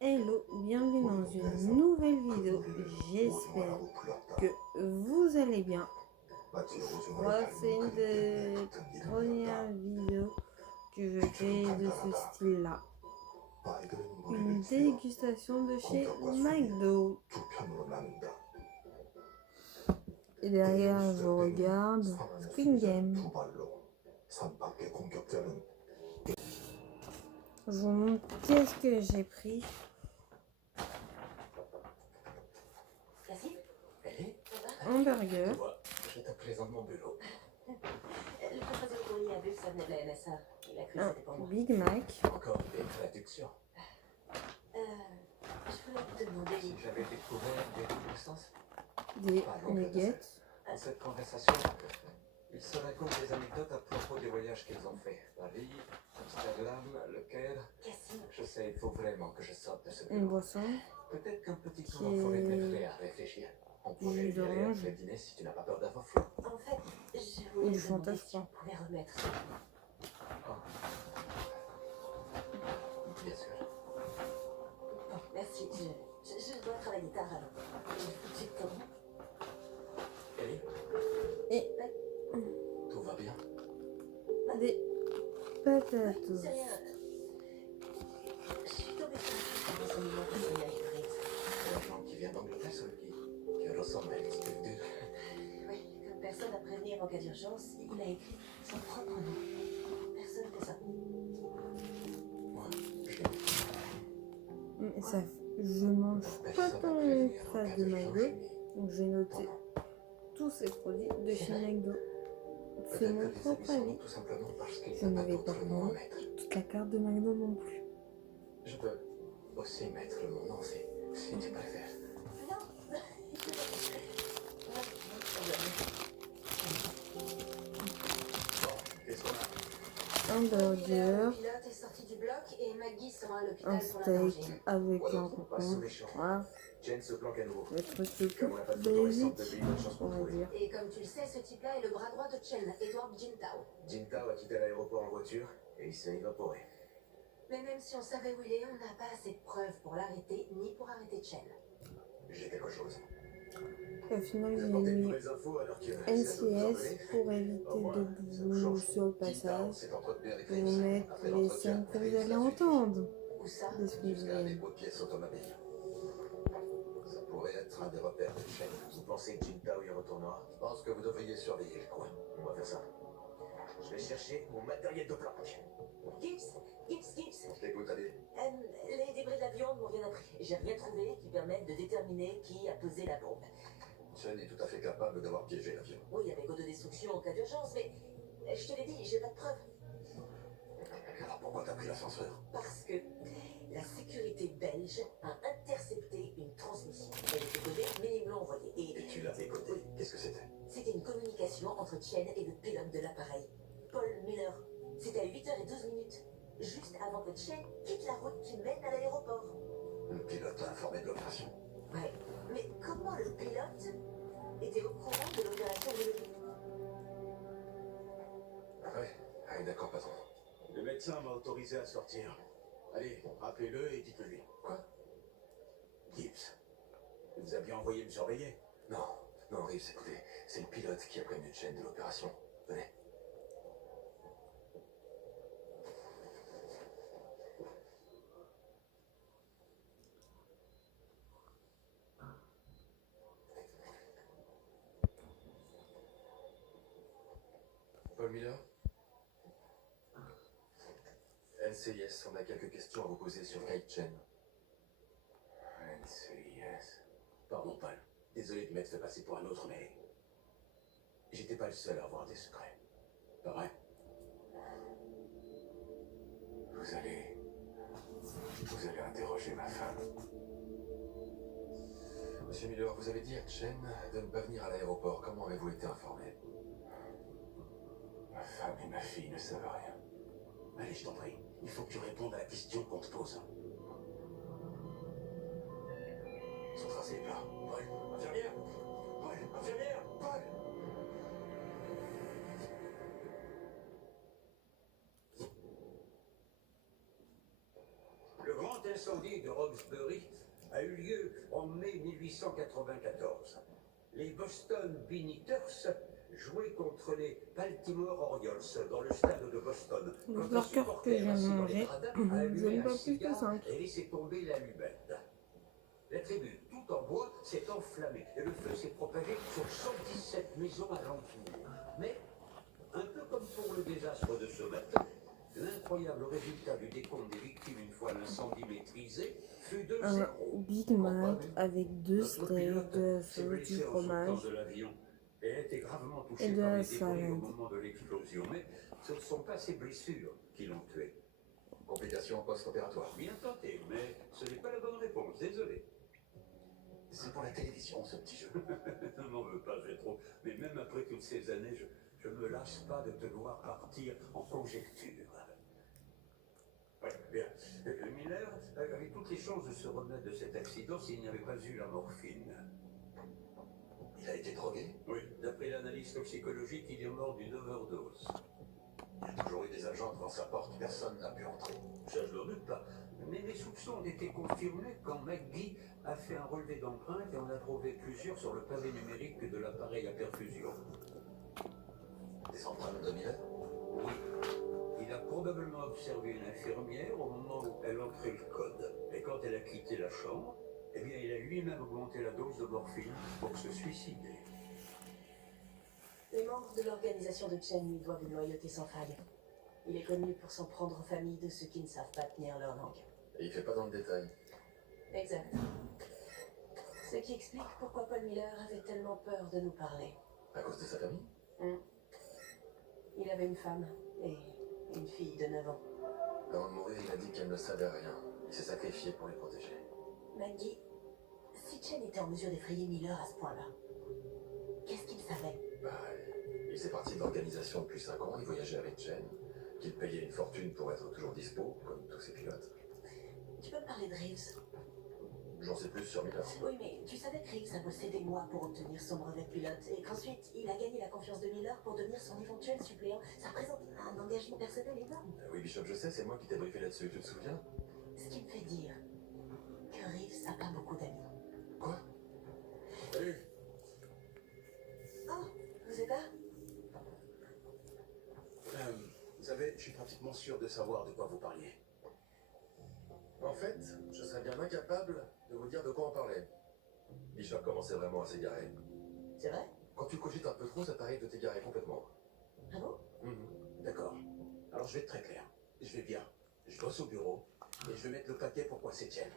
Hello, bienvenue dans une nouvelle vidéo. J'espère que vous allez bien. Je crois que c'est une des premières vidéos que je fais de ce style-là. Une dégustation de chez McDo. Et derrière, je regarde Squid Game. Je vous montre qu'est-ce que j'ai pris. Un burger. Je te présente mon boulot. Le professeur Courrier a vu que ça venait de la NSA. Il a cru que c'était pour moi. Big Mac. Encore des traductions. Je voulais te demander si j'avais découvert des circonstances. Des nuggets. Dans cette conversation, ils se racontent des anecdotes à propos des voyages qu'ils ont fait. Paris, Amsterdam, Le Caire. Je sais, il faut vraiment que je sorte de ce Une boulot. boisson. Peut-être qu'un petit tour en forêt m'aiderait à réfléchir. On pourrait Jus y aller d'orange. après le dîner si tu n'as pas peur d'avoir froid. En fait, je Ou voulais du te demander chantage si on froid. pouvait remettre ça. Oh. Bien sûr. Bon, merci. Je dois travailler tard alors. J'ai le temps. Ellie, Et tout va bien? des patates. C'est rien. Je suis tombée sur un renseignement personnel avec Fritz. C'est l'agent qui vient d'Angleterre, celui qui ressemble à une sculpture. Oui, comme personne à prévenir en cas d'urgence, il a écrit son propre nom. Personne que ça. Moi, Mais ça, je mange pas tant une face de McDo, donc j'ai noté tous ces produits de chez McDo. C'est mon propre avis. tout simplement parce qu'il Je n'a ne pas vais pas d'autre nom à prendre mettre. toute la carte de McDo non plus. Je peux aussi mettre mon nom si tu préfères. Non. Qu'est-ce qu'on a? Un burger, Le pilote est sorti du bloc et Maggie sera à l'hôpital un pour la steak danger. avec un Pas sous concombre. méchant. Voilà, Jen se planque à nouveau. le truc le plus Comme on n'a pas de photo récente basique, de lui, bonne chance on pour va trouver. dire. Et comme tu le sais, ce type-là est le bras droit de Chen, Edward Jintao. Jintao a quitté l'aéroport en voiture et il s'est évaporé. Mais même si on savait où il est, on n'a pas assez de preuves pour l'arrêter, ni pour arrêter Chen. J'ai quelque chose. Et au final, Vous j'ai apportez de mis nouvelles infos alors que NCS pour éviter de boulot sur le passage. Je vais vous mettre les scènes que vous allez entendre Où ça? de Squid Jusqu'à un Game. dépôt de pièces automobiles. Ça pourrait être un des repères de Chen. Vous pensez que Jintao y retournera? Je pense que vous devriez surveiller le coin. On va faire ça. Je vais chercher mon matériel de planque. Gibbs. Je t'écoute, allez. Les débris de l'avion m'ont rien appris. J'ai rien trouvé qui permette de déterminer qui a posé la bombe. Chen est tout à fait capable d'avoir piégé l'avion. Oui, avec autodestruction en cas d'urgence, mais je te l'ai dit, j'ai pas de preuves. Alors pourquoi t'as pris l'ascenseur? Parce que la sécurité belge a intercepté une transmission. Elle était codée, mais ils me l'ont envoyée. Et tu l'as décodé. Oui. Qu'est-ce que c'était? C'était une communication entre Chen et le pilote de l'appareil, Paul Miller. C'était à 8h12, juste avant que Chen quitte la route qui mène à l'aéroport. Le pilote a informé de l'opération. Ouais, mais comment le pilote était au courant de l'opération de Ouais, allez, d'accord, patron. Le médecin m'a autorisé à sortir. Allez, rappelez-le et dites-le-lui. Quoi? Gibbs, vous aviez envoyé me surveiller? Non, Reeves, écoutez, c'est le pilote qui a prévenu Chen de l'opération. Venez. Paul Miller? NCIS, on a quelques questions à vous poser sur Kai Chen. NCIS. Pardon, Paul. Désolé de m'être fait passer pour un autre, mais... J'étais pas le seul à avoir des secrets. Pas vrai? Vous allez interroger ma femme. Monsieur Miller, vous avez dit à Chen de ne pas venir à l'aéroport. Comment avez-vous été informé? Ma femme et ma fille ne savent rien. Allez, je t'en prie. Il faut que tu répondes à la question qu'on te pose. Son tracé est plat. Paul, infirmière! Paul, infirmière! Paul! Le grand L'incendie de Roxbury a eu lieu en mai 1894. Les Boston Beaniters jouaient contre les Baltimore Orioles dans le stade de Boston. Le Quand un burger que je supporter viens de assis dans les manger, gradins a je allumé n'aime un pas plus que cigare 5. et laissé tomber l'allumette. La tribune, tout en bois, s'est enflammée et le feu s'est propagé sur 117 maisons alentour. Mais, un peu comme pour le désastre de ce matin, l'incroyable résultat du décompte des victimes une fois l'incendie maîtrisé fut de Un 0. Big Mac avec 2 steaks, de la s'est sauce, blessé du en sautant fromage. de l'avion et a été gravement touché Et de par la les débris salade. au moment de l'explosion. Mais ce ne sont pas ces blessures qui l'ont tué. Complications post-opératoires. Bien tenté, mais ce n'est pas la bonne réponse, désolé. C'est pour la télévision, ce petit jeu. Ne m'en veux pas, Vétro, mais même après toutes ces années, je ne me lasse pas de te voir partir en conjecture. Ouais, bien. Miller avait toutes les chances de se remettre de cet accident s'il n'y avait pas eu la morphine. Il a été drogué? Oui, d'après l'analyse toxicologique, il est mort d'une overdose. Il y a toujours eu des agents devant sa porte, personne n'a pu entrer. Ça, je ne doute pas. Mais mes soupçons ont été confirmés quand McGee a fait un relevé d'empreintes et on a trouvé plusieurs sur le pavé numérique de l'appareil à perfusion. Des empreintes de Miller? Oui. Il a probablement observé une infirmière au moment où elle entrait le code. Et quand elle a quitté la chambre, eh bien, il a lui-même augmenté la dose de morphine pour se suicider. Les membres de l'organisation de Chen lui doivent une loyauté sans faille. Il est connu pour s'en prendre aux familles de ceux qui ne savent pas tenir leur langue. Et il fait pas dans le détail. Exact. Ce qui explique pourquoi Paul Miller avait tellement peur de nous parler. À cause de sa famille? Il avait une femme et une fille de 9 ans. Avant de mourir, il a dit qu'elle ne savait rien. Il s'est sacrifié pour les protéger. Maggie, si Chen était en mesure d'effrayer Miller à ce point-là, qu'est-ce qu'il savait? Bah, il s'est parti de l'organisation depuis 5 ans, il voyageait avec Chen, qu'il payait une fortune pour être toujours dispo, comme tous ses pilotes. Tu peux me parler de Reeves? J'en sais plus sur Miller. Oui, mais tu savais que Reeves a bossé des mois pour obtenir son brevet de pilote et qu'ensuite il a gagné la confiance de Miller pour devenir son éventuel suppléant. Ça représente un engagement personnel énorme. Oui, Bishop, je sais, c'est moi qui t'ai briefé là-dessus, tu te souviens? Ce qui me fait dire que Reeves n'a pas beaucoup d'amis. Quoi? Salut! Oh, vous êtes là? Vous savez, je suis pratiquement sûr de savoir de quoi vous parliez. En fait, je serais bien incapable de vous dire de quoi on parlait. Bishop commençait vraiment à s'égarer. C'est vrai? Quand tu cogites un peu trop, ça t'arrive de t'égarer complètement. Ah bon? D'accord. Alors je vais être très clair. Je vais bien. Je bosse au bureau et je vais mettre le paquet pour coincer Chen.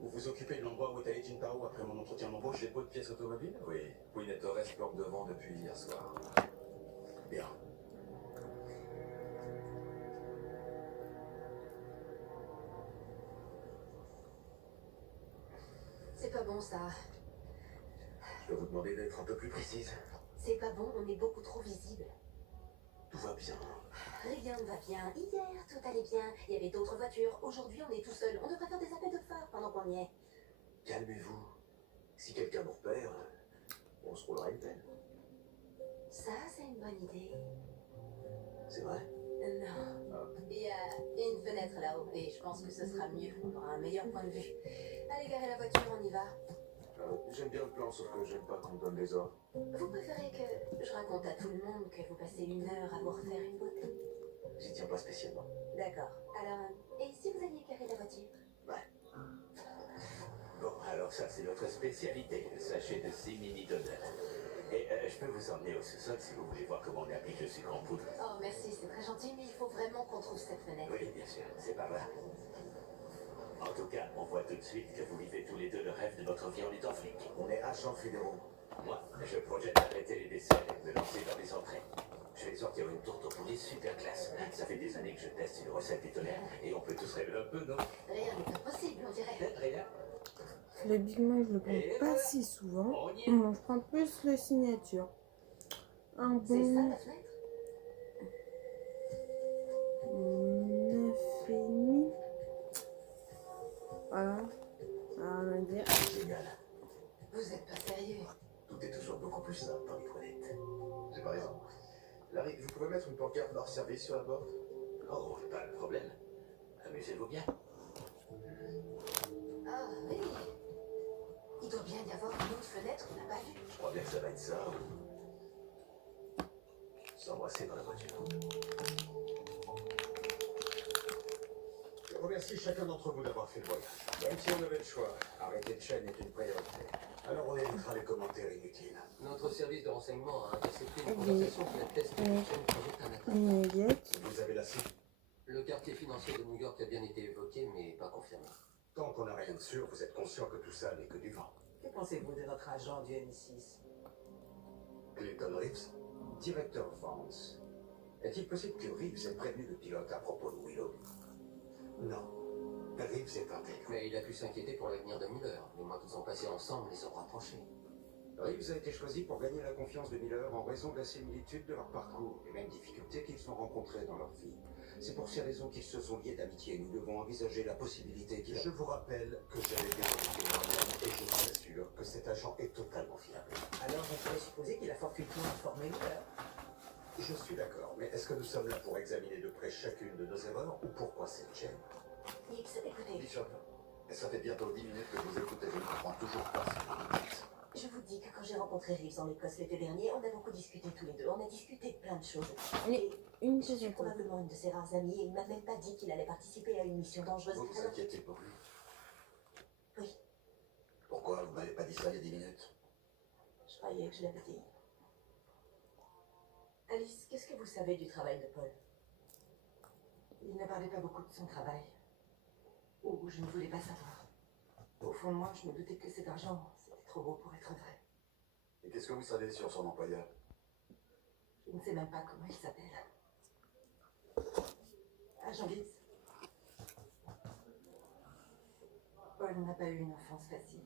Vous vous occupez de l'endroit où est allé Jintao après mon entretien d'embauche? J'ai pas de pièces automobiles? Oui. Queen Torres planque devant depuis hier soir. Bien. C'est pas bon ça. Je peux vous demander d'être un peu plus précise? C'est pas bon, on est beaucoup trop visible. Tout va bien. Rien ne va bien. Hier, tout allait bien. Il y avait d'autres voitures. Aujourd'hui, on est tout seul. On devrait faire des appels de phare pendant qu'on y est. Calmez-vous. Si quelqu'un nous repère, on se roulera une pelle. Ça, c'est une bonne idée. C'est vrai? Non. Il y a une fenêtre là-haut et je pense que ce sera mieux. On aura un meilleur point de vue. Allez, garez la voiture, on y va. J'aime bien le plan, sauf que j'aime pas qu'on me donne les ordres. Vous préférez que je raconte à tout le monde que vous passez 1 heure à vous refaire une beauté? J'y tiens pas spécialement. D'accord. Alors, et si vous alliez carrer la voiture? Ouais. Bon, alors ça, c'est notre spécialité, le sachet de 6 mini donuts. Et je peux vous emmener au sous-sol si vous voulez voir comment on applique le sucre en poudre. Oh, merci, c'est très gentil, mais il faut vraiment qu'on trouve cette fenêtre. Oui, bien sûr, c'est par là. En tout cas, on voit tout de suite que vous vivez tous les deux le rêve de votre vie en étant flic. On est agents fédéraux. Moi, je projette d'arrêter les décès et de lancer dans les entrées. Je vais sortir une tourte au poulet super classe. Ça fait des années que je teste une recette étonnante et on peut tous rêver un peu, non? Rien n'est impossible, on dirait. Rien. Le Big Mac, je le prends pas si souvent. Je prends plus le signature. Un C'est ça bon la fenêtre? 9,5. Voilà. Rien à dire. Génial. Vous êtes pas sérieux? Tout est toujours beaucoup plus simple dans les toilettes. J'ai pas raison. Larry, vous pouvez mettre une pancarte hors service sur la porte? Oh, pas de problème. Amusez-vous bien. Ah oui. Il doit bien y avoir une autre fenêtre qu'on n'a pas vue. Je crois bien que ça va être ça. S'embrasser dans la voiture. Je remercie chacun d'entre vous d'avoir fait le voyage. Même si on avait le choix, arrêter Chen est une priorité. Alors on évitera les commentaires inutiles. Notre service de renseignement a intercepté une Ok. conversation qui atteste que Chen projette un attaque. Immédiate. Vous avez la cible. Le quartier financier de New York a bien été évoqué, mais pas confirmé. Tant qu'on n'a rien de sûr, vous êtes conscient que tout ça n'est que du vent. Que pensez-vous de votre agent du M6? Clayton Reeves, directeur Vance. Est-il possible que Reeves ait prévenu le pilote à propos de Willow? Non. Reeves est intègre. Mais il a pu s'inquiéter pour l'avenir de Miller. Les mois qu'ils ont passés ensemble les ont rapprochés. Reeves a été choisi pour gagner la confiance de Miller en raison de la similitude de leur parcours, les mêmes difficultés qu'ils ont rencontrées dans leur vie. C'est pour ces raisons qu'ils se sont liés d'amitié. Nous devons envisager la possibilité qu'il... Je vous rappelle que j'avais vérifié moi-même et je vous assure que cet agent est totalement fiable. Alors on pourrait supposer qu'il a fortuitement informé Miller. Je suis d'accord, mais est-ce que nous sommes là pour examiner de près chacune de nos erreurs ou pourquoi cette chaîne? X, écoutez, Bishop, ça fait bientôt 10 minutes que vous écoutez, je ne comprends toujours pas ce que vous dites. je vous dis que quand j'ai rencontré Reeves en Écosse l'été dernier, on a beaucoup discuté tous les deux. On a discuté de plein de choses. Mais Et une je suis seconde. probablement une de ses rares amies et il m'a même pas dit qu'il allait participer à une mission dangereuse. Vous vous Alors, inquiétez pour lui. oui, Pourquoi vous m'avez pas dit ça il y a 10 minutes? je croyais que je l'avais dit. Alice, qu'est-ce que vous savez du travail de Paul? Il ne parlait pas beaucoup de son travail. Ou je ne voulais pas savoir. Au fond de moi, je me doutais que cet argent, c'était trop beau pour être vrai. Et qu'est-ce que vous savez sur son employeur? Je ne sais même pas comment il s'appelle. Agent Gibbs. Paul n'a pas eu une enfance facile.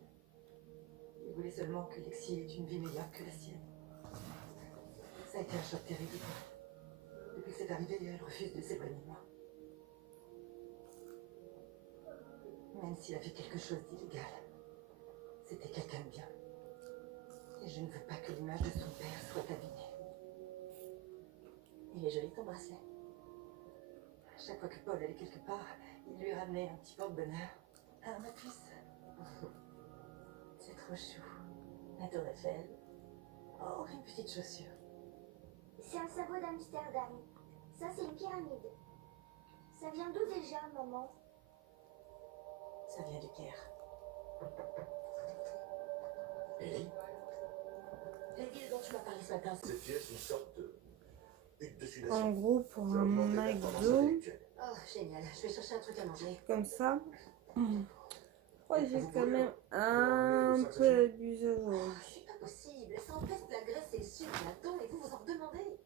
Il voulait seulement que Lexi ait une vie meilleure que la sienne. Ça a été un choc terrible. Depuis que c'est arrivé, elle refuse de s'éloigner de moi. Même s'il a fait quelque chose d'illégal, c'était quelqu'un de bien. Et je ne veux pas que l'image de son père soit abîmée. Il est joli ton bracelet. À chaque fois que Paul allait quelque part, il lui ramenait un petit porte-bonheur. Ah, ma puce. C'est trop chou. La tour Eiffel. Oh, une petite chaussure. C'est un sabot d'Amsterdam. Ça, c'est une pyramide. Ça vient d'où déjà, maman? Ça vient du Caire. Ellie, La ville dont tu m'as parlé ce matin, c'est... cette pièce, une sorte de hutte de En sudation. gros, pour Je un leur demande des performances McDo, intellectuelles. Oh, génial. Je vais chercher un truc à manger. comme ça, je crois que j'ai quand même un peu abusé aujourd'hui. C'est pas possible. Ça empeste la graisse et le sucre là-dedans et vous vous en redemandez.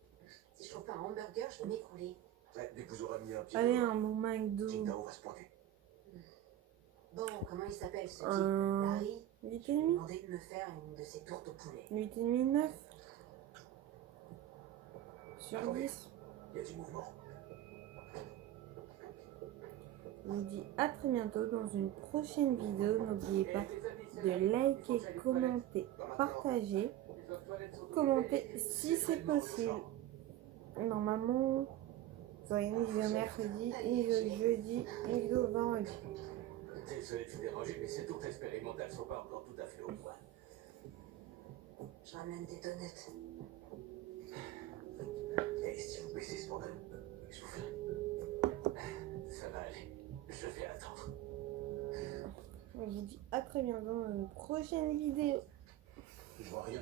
Si je trouve pas un hamburger, je vais m'écrouler. Ouais, dès que vous aurez mis un petit Allez, peu, un bon McDo. Qingdao va se pointer. Bon, comment il s'appelle ce type? Un Larry? 8,5 Je lui ai demandé de me faire une de ces tourtes au poulet. 8,5, 9 sur 10. Il y a du mouvement. Je vous dis à très bientôt dans une prochaine vidéo. N'oubliez pas de liker, commenter, partager. Commentez si c'est possible. Normalement, vous aurez une vidéo mercredi, une vidéo jeudi, une vidéo vendredi. Désolé de vous déranger, mais ces tourtes expérimentales sont pas encore tout à fait au point. Je ramène des donuts. Et si vous baissez ce pantalon, je vous fais. Ça va aller. Je vais attendre. Je vous dis à très bientôt dans une prochaine vidéo. Je vois rien.